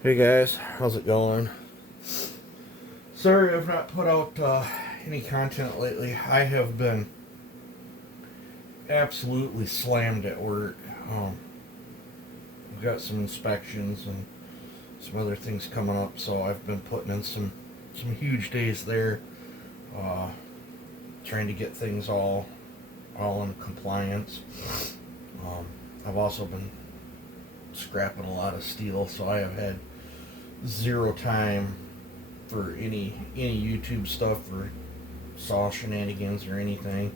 Hey guys, how's it going? Sorry I've not put out any content lately. I have been absolutely slammed at work. I've got some inspections and some other things coming up, so I've been putting in some huge days there, uh, trying to get things all in compliance. Um, I've also been scrapping a lot of steel, so I have had zero time for any YouTube stuff or saw shenanigans or anything.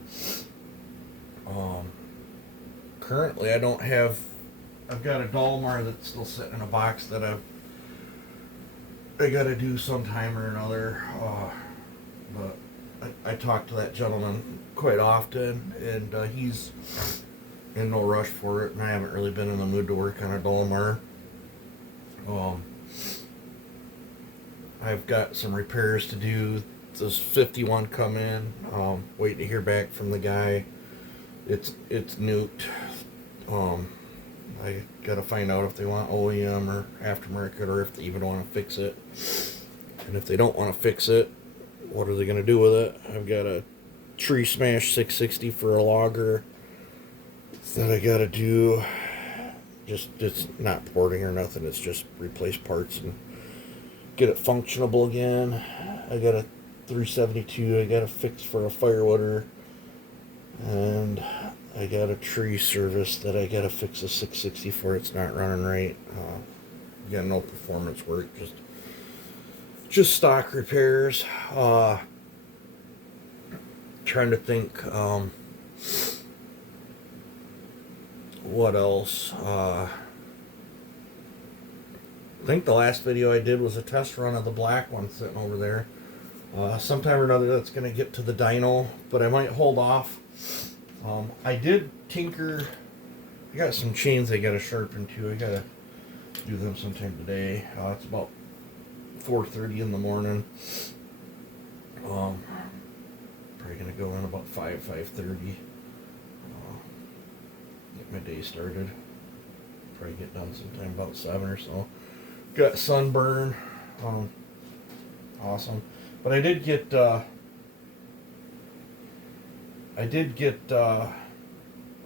Um, Currently, I don't have. I've got a Dolmar that's still sitting in a box that I got to do sometime or another. But I talk to that gentleman quite often, and he's in no rush for it, and I haven't really been in the mood to work on a Dolmar. Um, I've got some repairs to do. This 51 come in. Waiting to hear back from the guy. It's nuked. Um, I gotta find out if they want OEM or aftermarket, or if they even want to fix it. And if they don't want to fix it, what are they gonna do with it? I've got a tree smash 660 for a logger that I gotta do. Just it's not porting or nothing. It's just replace parts and get it functionable again. I got a 372 I got to fix for a firewooder, and I got a tree service that I got to fix a 660 for. It's not running right. Got no performance work, just stock repairs. Trying to think what else. I think the last video I did was a test run of the black one sitting over there. Sometime or another that's going to get to the dyno, but I might hold off. I did tinker. I got some chains I got to sharpen too. I got to do them sometime today. It's about 4:30 in the morning. Probably going to go in about 5:30. Get my day started. Probably get done sometime about 7 or so. Got sunburn. Awesome. But I did get a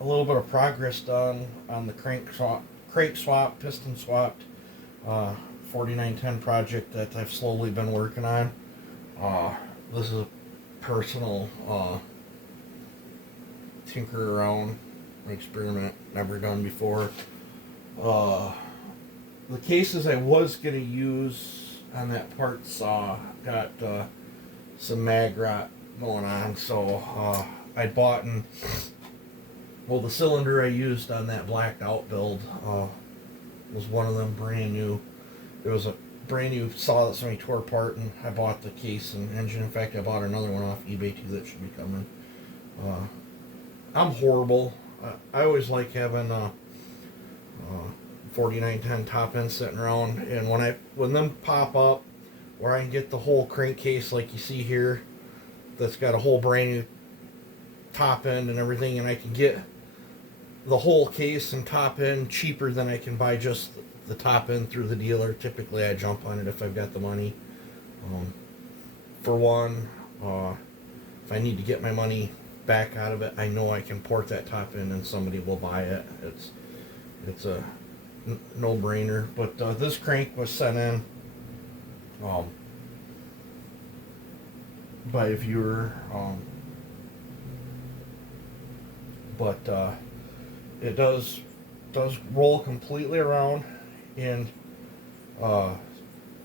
little bit of progress done on the crank swap, piston swapped 4910 project that I've slowly been working on. This is a personal tinker around experiment, never done before. The cases I was going to use on that part saw got some mag rot going on, so I bought the cylinder I used on that blacked out build was one of them brand new. It was a brand new saw that somebody tore apart, and I bought the case and engine. In fact, I bought another one off eBay too that should be coming. I'm horrible. I always like having 4910 top end sitting around, and when them pop up, where I can get the whole crankcase like you see here, that's got a whole brand new top end and everything, and I can get the whole case and top end cheaper than I can buy just the top end through the dealer. Typically, I jump on it if I've got the money. For one, if I need to get my money back out of it, I know I can port that top end and somebody will buy it. It's a no-brainer. But this crank was sent in by a viewer, but it does roll completely around and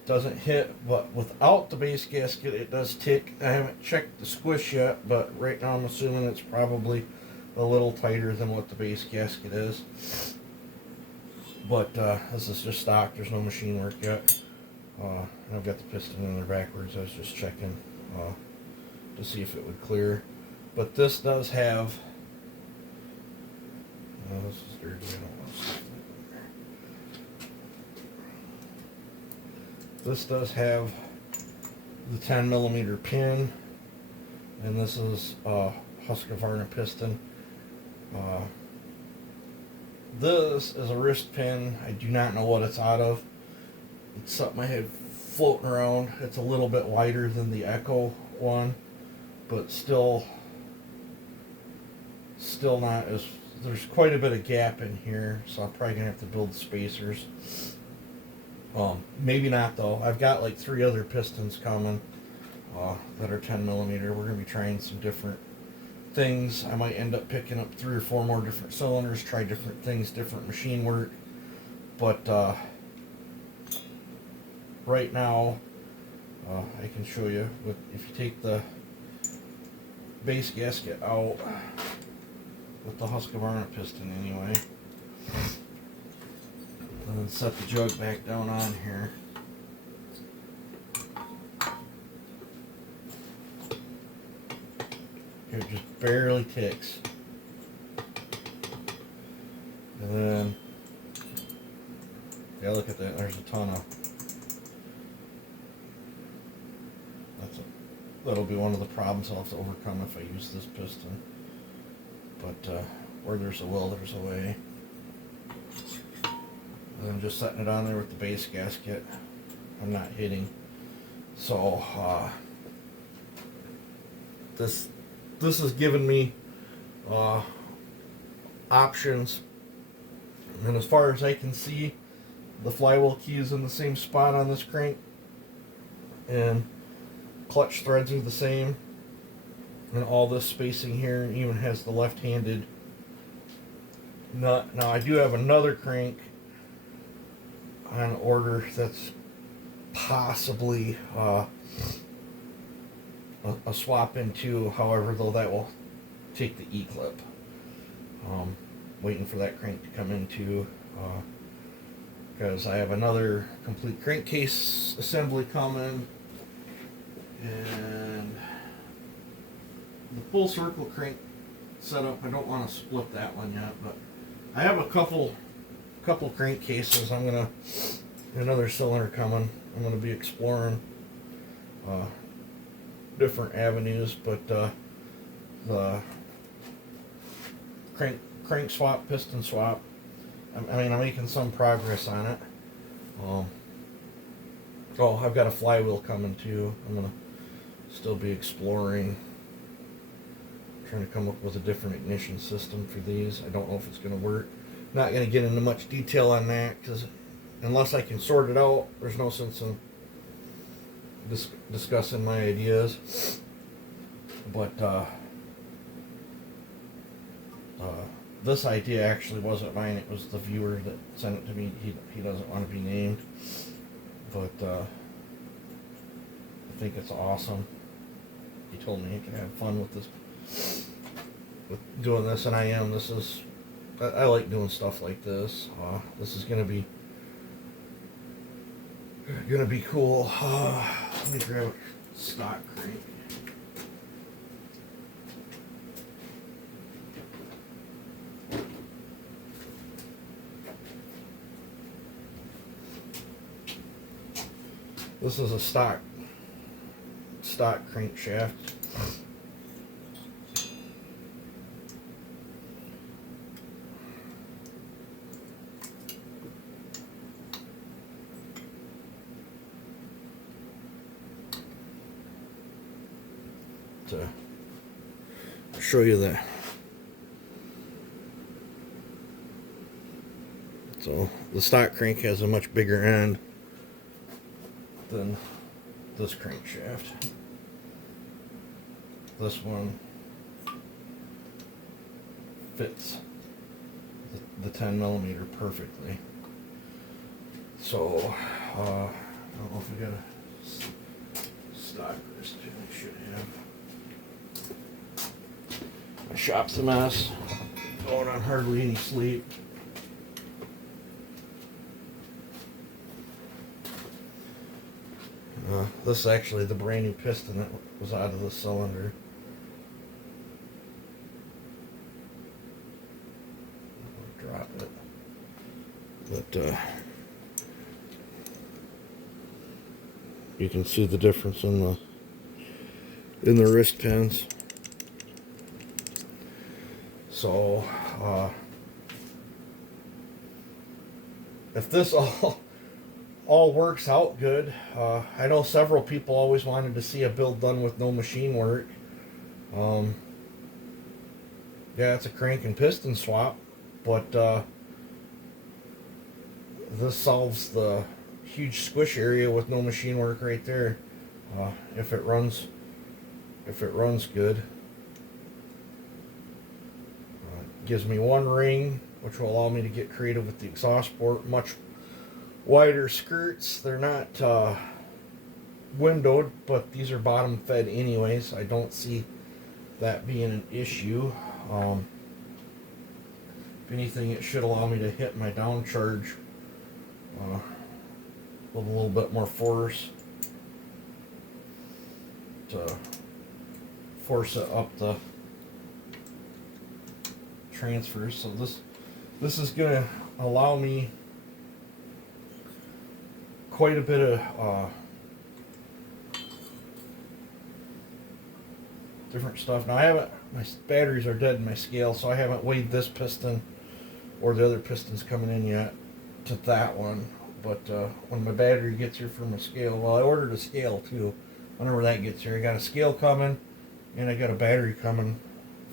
doesn't hit, but without the base gasket it does tick. I haven't checked the squish yet, but right now I'm assuming it's probably a little tighter than what the base gasket is. But this is just stock. There's no machine work yet. And I've got the piston in there backwards. I was just checking to see if it would clear. But this does have... this is dirty. I don't want to see that. This does have the 10 millimeter pin, and this is a Husqvarna piston. This is a wrist pin. I do not know what it's out of. It's something I had floating around. It's a little bit wider than the Echo one, but still not as, there's quite a bit of gap in here, so I'm probably gonna have to build spacers. Maybe not though. I've got like 3 other pistons coming that are 10 millimeter. We're gonna be trying some different things. I might end up picking up 3 or 4 more different cylinders, try different things, different machine work. But right now, I can show you. If you take the base gasket out with the Husqvarna piston anyway, and then set the jug back down on here. It just barely ticks. And then, yeah, look at that. There's a ton of. That'll be one of the problems I'll have to overcome if I use this piston. But where there's a will, there's a way. And I'm just setting it on there with the base gasket. I'm not hitting. So this has given me options. And as far as I can see, the flywheel key is in the same spot on this crank, and clutch threads are the same, and all this spacing here even has the left-handed nut. Now I do have another crank on order that's possibly a swap into, however, though that will take the E-clip. Waiting for that crank to come into, because I have another complete crankcase assembly coming, and the full circle crank setup, I don't want to split that one yet, but I have a couple crankcases. I'm gonna, another cylinder coming. I'm gonna be exploring different avenues, but the crank swap, piston swap, I mean, I'm making some progress on it. Oh, I've got a flywheel coming too. I'm gonna still be exploring, trying to come up with a different ignition system for these. I don't know if it's gonna work. Not gonna get into much detail on that, because unless I can sort it out, there's no sense in discussing my ideas. But this idea actually wasn't mine. It was the viewer that sent it to me. He doesn't want to be named, but I think it's awesome. He told me he could have fun with this, with doing this, and I am. I like doing stuff like this. This is gonna be cool. Let me grab a stock crank. This is a stock crankshaft. To show you that. So the stock crank has a much bigger end than this crankshaft. This one fits the 10 millimeter perfectly. So I don't know if we got a stock wrist. I should have. My shop's a mess. Going on hardly any sleep. This is actually the brand new piston that was out of the cylinder. I'll drop it. But you can see the difference in the wrist pins. So if this all all works out good. I know several people always wanted to see a build done with no machine work. Um, yeah, it's a crank and piston swap, but this solves the huge squish area with no machine work right there. If it runs good. Gives me one ring, which will allow me to get creative with the exhaust port. Much wider skirts. They're not windowed, but these are bottom fed anyways. I don't see that being an issue. If anything, it should allow me to hit my down charge with a little bit more force to force it up the transfer. So this is gonna allow me quite a bit of different stuff. Now my batteries are dead in my scale, so I haven't weighed this piston or the other pistons coming in yet to that one. But when my battery gets here from a scale, well, I ordered a scale too. Whenever that gets here, I got a scale coming and I got a battery coming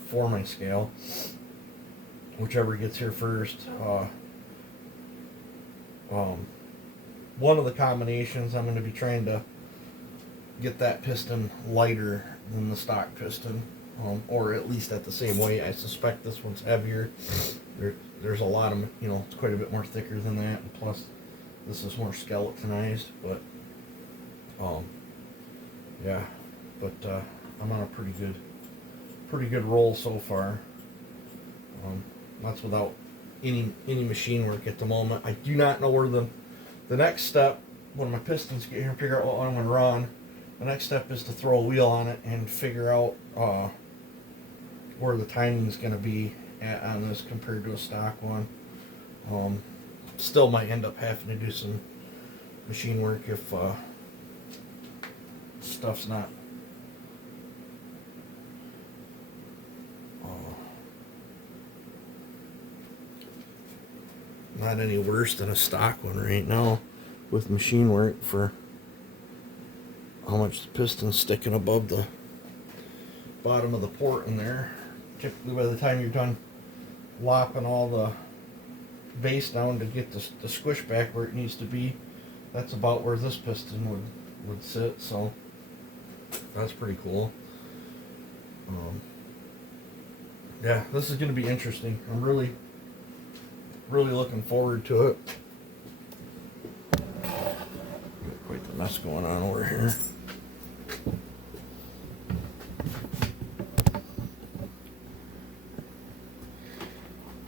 for my scale. Whichever gets here first. One of the combinations, I'm going to be trying to get that piston lighter than the stock piston, or at least at the same weight. I suspect this one's heavier. There's a lot of, it's quite a bit more thicker than that, and plus this is more skeletonized. But yeah, but I'm on a pretty good roll so far. That's without any machine work at the moment. I do not know where the next step, when my pistons get here and figure out what I'm going to run, the next step is to throw a wheel on it and figure out where the timing is going to be on this compared to a stock one. Still might end up having to do some machine work if stuff's not any worse than a stock one right now with machine work for how much the piston's sticking above the bottom of the port in there. Typically by the time you're done lopping all the base down to get the squish back where it needs to be, that's about where this piston would sit, so that's pretty cool. Yeah, this is going to be interesting. I'm really looking forward to it. Got quite the mess going on over here.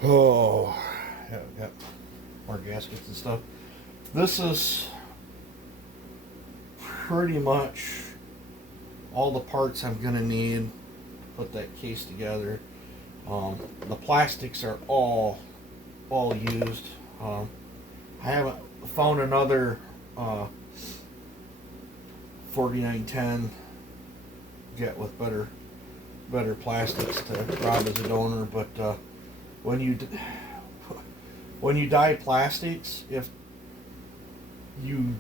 Oh, yeah, we got more gaskets and stuff. This is pretty much all the parts I'm gonna need to put that case together. The plastics are all used. I haven't found another 4910 yet with better plastics to rob as a donor, but when you dye plastics, if you're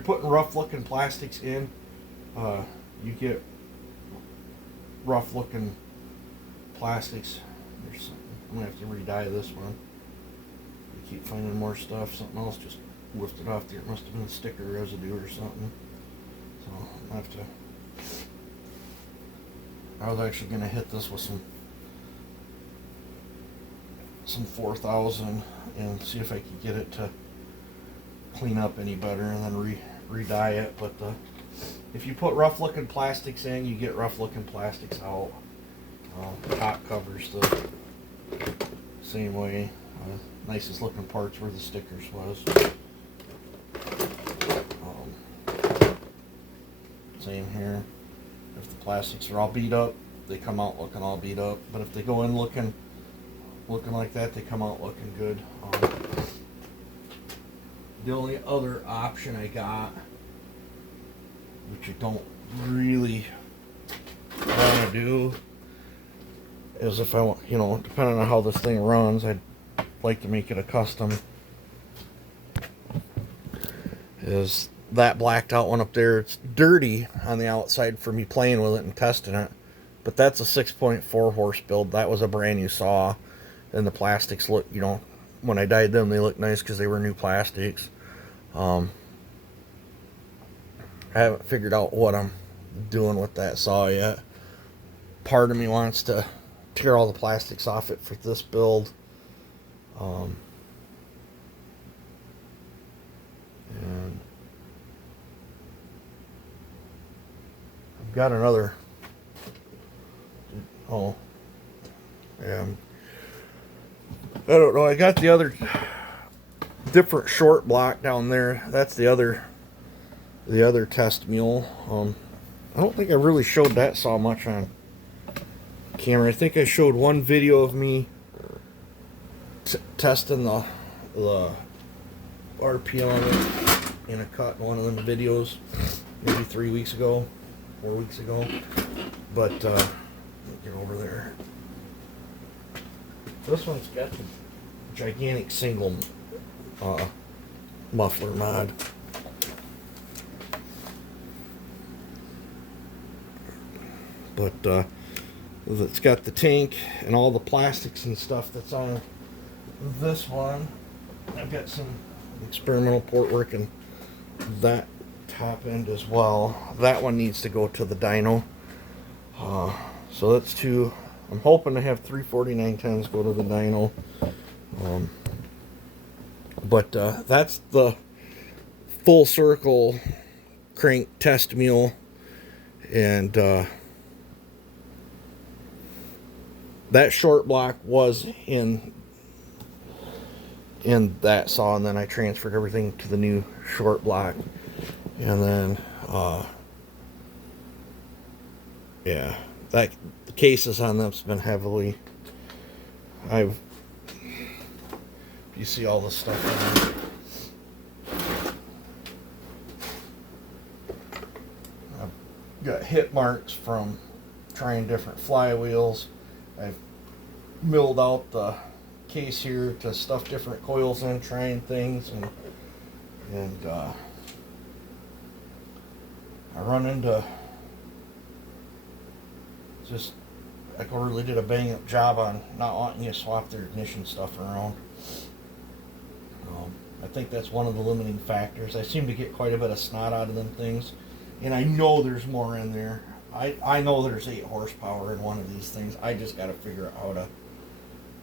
putting rough looking plastics in, you get rough looking plastics. There's something. I'm gonna have to re-dye this one. I keep finding more stuff. Something else just whiffed it off there. It must have been sticker residue or something. So I have to. I was actually gonna hit this with some 4000 and see if I could get it to clean up any better and then re-dye it. But if you put rough looking plastics in, you get rough looking plastics out. Top covers the same way. Nicest looking parts where the stickers was. Same here. If the plastics are all beat up, they come out looking all beat up. But if they go in looking like that, they come out looking good. The only other option I got, which I don't really want to do, is if I want, depending on how this thing runs, I'd like to make it a custom is that blacked out one up there. It's dirty on the outside for me playing with it and testing it, but that's a 6.4 horse build. That was a brand new saw, and the plastics look, when I dyed them, they look nice because they were new plastics. I haven't figured out what I'm doing with that saw yet. Part of me wants to tear all the plastics off it for this build. And I've got another. Oh, yeah. I don't know. I got the other different short block down there. That's the other test mule. I don't think I really showed that saw much on camera. I think I showed one video of me testing the RPM on it in a cut in one of them videos, maybe 3 weeks ago, 4 weeks ago. But let me get over there. This one's got the gigantic single muffler mod. But it's got the tank and all the plastics and stuff that's on this one. I've got some experimental port work in that top end as well. That one needs to go to the dyno. So that's two. I'm hoping to have 3 4910s go to the dyno. But that's the full circle crank test mule. And that short block was in that saw, and then I transferred everything to the new short block. And then yeah, that the cases on them's been heavily, you see all the stuff on them. I've got hit marks from trying different flywheels. I've milled out the case here to stuff different coils in, trying things, and I run into just, I really did a bang up job on not wanting you to swap their ignition stuff around. I think that's one of the limiting factors. I seem to get quite a bit of snot out of them things, and I know there's more in there. I know there's 8 horsepower in one of these things. I just got to figure out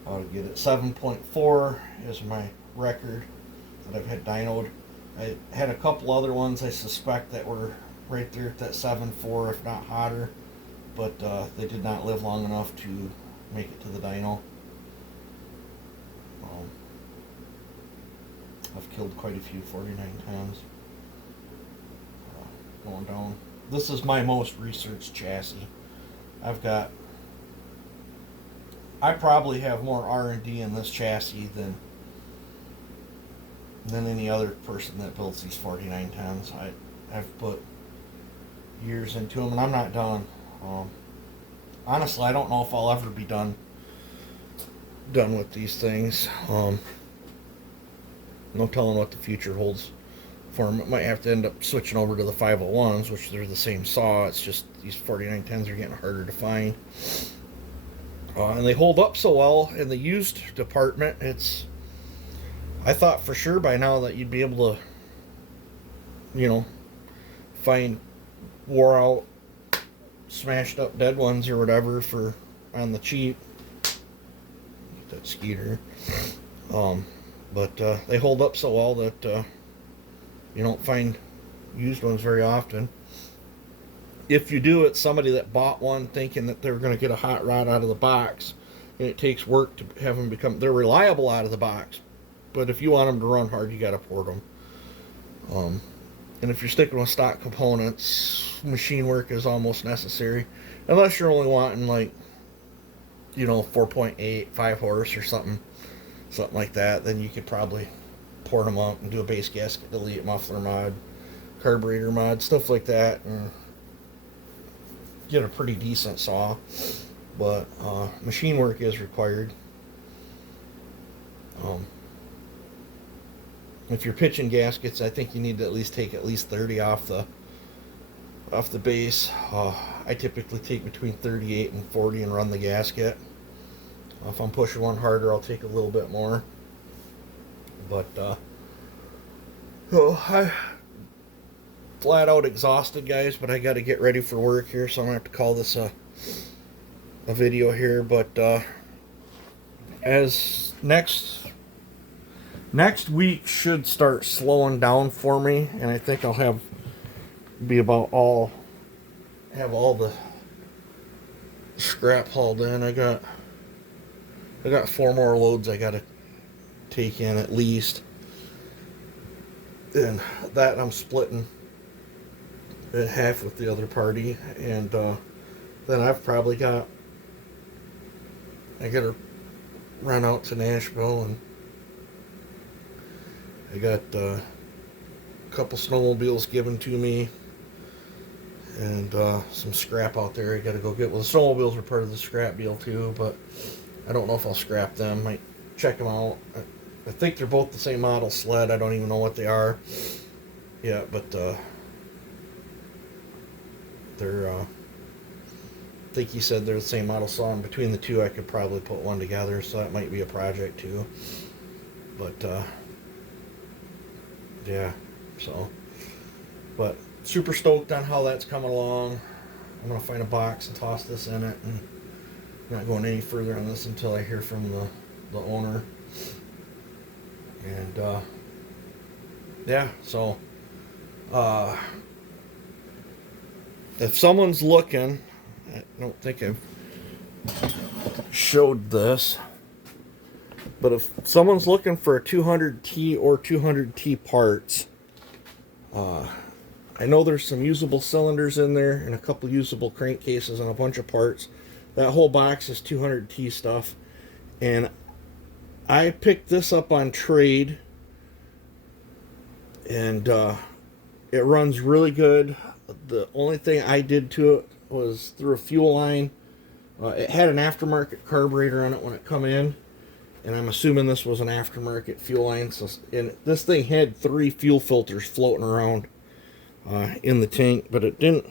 how to get it. 7.4 is my record that I've had dynoed. I had a couple other ones I suspect that were right there at that 7.4, if not hotter, but they did not live long enough to make it to the dyno. I've killed quite a few 4910s going down. This is my most researched chassis. I probably have more R&D in this chassis than any other person that builds these 4910s. I've put years into them, and I'm not done. Honestly, I don't know if I'll ever be done with these things. No telling what the future holds for them. It might have to end up switching over to the 501s, which they're the same saw. It's just these 4910s are getting harder to find. And they hold up so well in the used department. I thought for sure by now that you'd be able to, find wore out, smashed up dead ones or whatever for on the cheap. Get that Skeeter. But they hold up so well that you don't find used ones very often. If you do, it's somebody that bought one thinking that they're going to get a hot rod out of the box, and it takes work to have them become, they're reliable out of the box, but if you want them to run hard, you got to port them. And if you're sticking with stock components, machine work is almost necessary, unless you're only wanting 4.8, 5 horse or something like that. Then you could probably port them up and do a base gasket delete, muffler mod, carburetor mod, stuff like that, and get a pretty decent saw. But machine work is required. if you're pitching gaskets, I think you need to at least take at least 30 off the base. I typically take between 38 and 40 and run the gasket. If I'm pushing one harder, I'll take a little bit more. But I flat out exhausted, guys. But I got to get ready for work here, so I'm gonna have to call this a video here. But as next week should start slowing down for me, and I think I'll have all the scrap hauled in. I got 4 more loads I gotta take in at least, and that I'm splitting in half with the other party, and then I've probably got, I gotta run out to Nashville, and I got a couple snowmobiles given to me, and some scrap out there I gotta go get. Well, the snowmobiles are part of the scrap deal too, but I don't know if I'll scrap them. Might check them out. I think they're both the same model sled. I don't even know what they are. Yeah, but they're I think he said they're the same model, so between the two I could probably put one together, so that might be a project too. But yeah, so, but super stoked on how that's coming along. I'm gonna find a box and toss this in it, and I'm not going any further on this until I hear from the owner. And yeah, so if someone's looking, I don't think I've showed this, but if someone's looking for a 200T or 200T parts, I know there's some usable cylinders in there and a couple usable crankcases and a bunch of parts. That whole box is 200T stuff, and I picked this up on trade, and it runs really good. The only thing I did to it was through a fuel line. It had an aftermarket carburetor on it when it come in, and I'm assuming this was an aftermarket fuel line. So, and this thing had 3 fuel filters floating around in the tank, but it didn't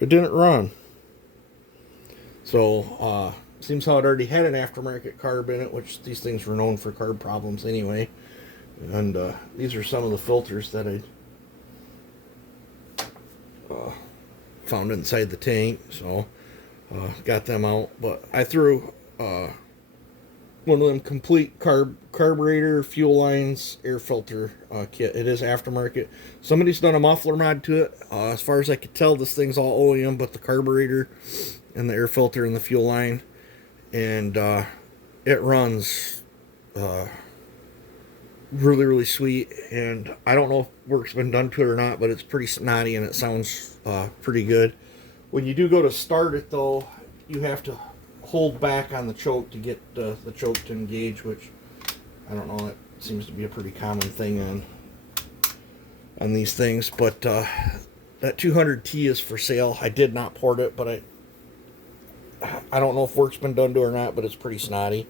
run. So seems how it already had an aftermarket carb in it, which these things were known for carb problems anyway. And these are some of the filters that I found inside the tank, so got them out. But I threw one of them complete carburetor, fuel lines, air filter kit. It is aftermarket. Somebody's done a muffler mod to it. As far as I could tell, this thing's all OEM, but the carburetor and the air filter and the fuel line, and it runs really, really sweet. And I don't know if work's been done to it or not, but it's pretty snotty and it sounds pretty good. When you do go to start it, though, you have to hold back on the choke to get the choke to engage, which I don't know, that seems to be a pretty common thing on these things. But that 200T is for sale. I did not port it, but I don't know if work's been done to it or not, but it's pretty snotty.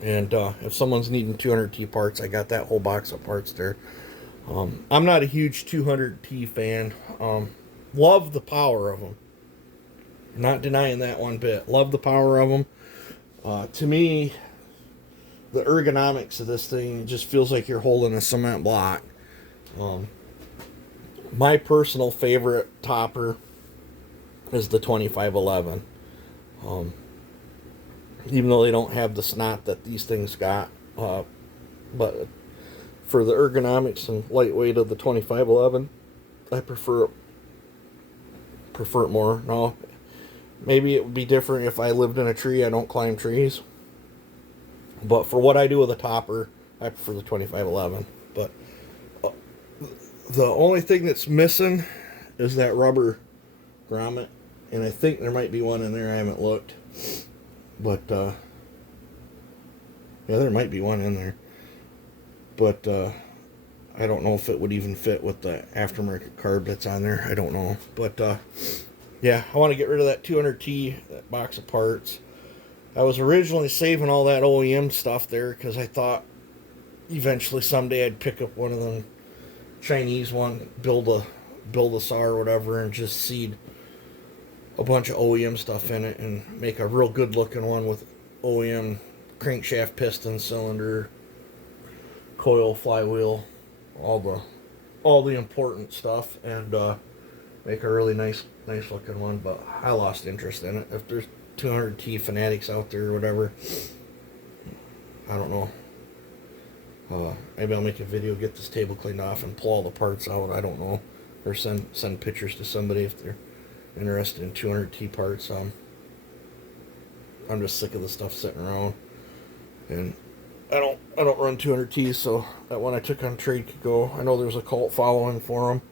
And if someone's needing 200T parts, I got that whole box of parts there. I'm not a huge 200T fan. Love the power of them. Not denying that one bit. Love the power of them. To me, the ergonomics of this thing just feels like you're holding a cement block. My personal favorite topper is the 2511. Even though they don't have the snot that these things got. But for the ergonomics and lightweight of the 2511, I prefer it more. Now, maybe it would be different if I lived in a tree. I don't climb trees. But for what I do with a topper, I prefer the 2511. But the only thing that's missing is that rubber grommet. And I think there might be one in there. I haven't looked. But, yeah, there might be one in there. But, I don't know if it would even fit with the aftermarket carb that's on there. I don't know. But, yeah, I want to get rid of that 200T, that box of parts. I was originally saving all that OEM stuff there because I thought eventually someday I'd pick up one of them Chinese one, build a saw or whatever, and just seed a bunch of OEM stuff in it and make a real good looking one with OEM crankshaft, piston, cylinder, coil, flywheel, all the important stuff, and make a really nice looking one. But I lost interest in it. If there's 200T fanatics out there or whatever, I don't know. Maybe I'll make a video, get this table cleaned off, and pull all the parts out. I don't know, or send pictures to somebody if they're interested in 200T parts. I'm just sick of the stuff sitting around, and I don't run 200T, so that one I took on trade could go. I know there's a cult following for them.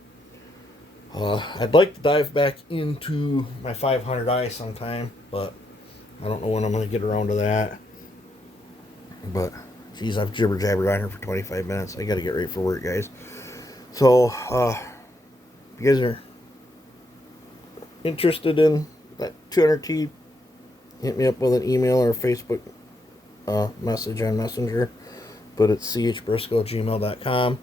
I'd like to dive back into my 500i sometime, but I don't know when I'm going to get around to that. But, geez, I've jibber-jabbered on here for 25 minutes. I got to get ready for work, guys. So, if you guys are interested in that 200T, hit me up with an email or a Facebook message on Messenger. But it's chbriscoe@gmail.com.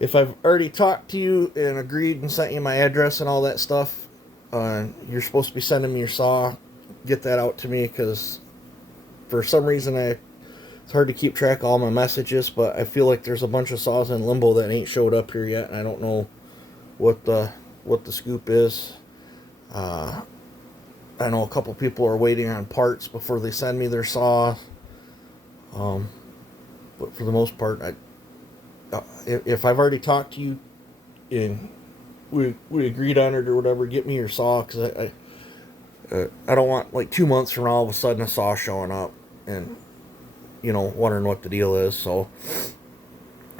If I've already talked to you and agreed and sent you my address and all that stuff, you're supposed to be sending me your saw. Get that out to me, because for some reason it's hard to keep track of all my messages, but I feel like there's a bunch of saws in limbo that ain't showed up here yet, and I don't know what the scoop is. I know a couple people are waiting on parts before they send me their saw. But for the most part, if I've already talked to you and we agreed on it or whatever, get me your saw, because I don't want like 2 months from now all of a sudden a saw showing up and wondering what the deal is. So,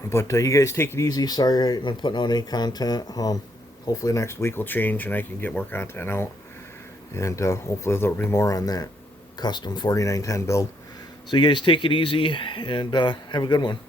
but you guys take it easy. Sorry I haven't been putting out any content. Hopefully next week will change and I can get more content out, and hopefully there'll be more on that custom 4910 build. So you guys take it easy and have a good one.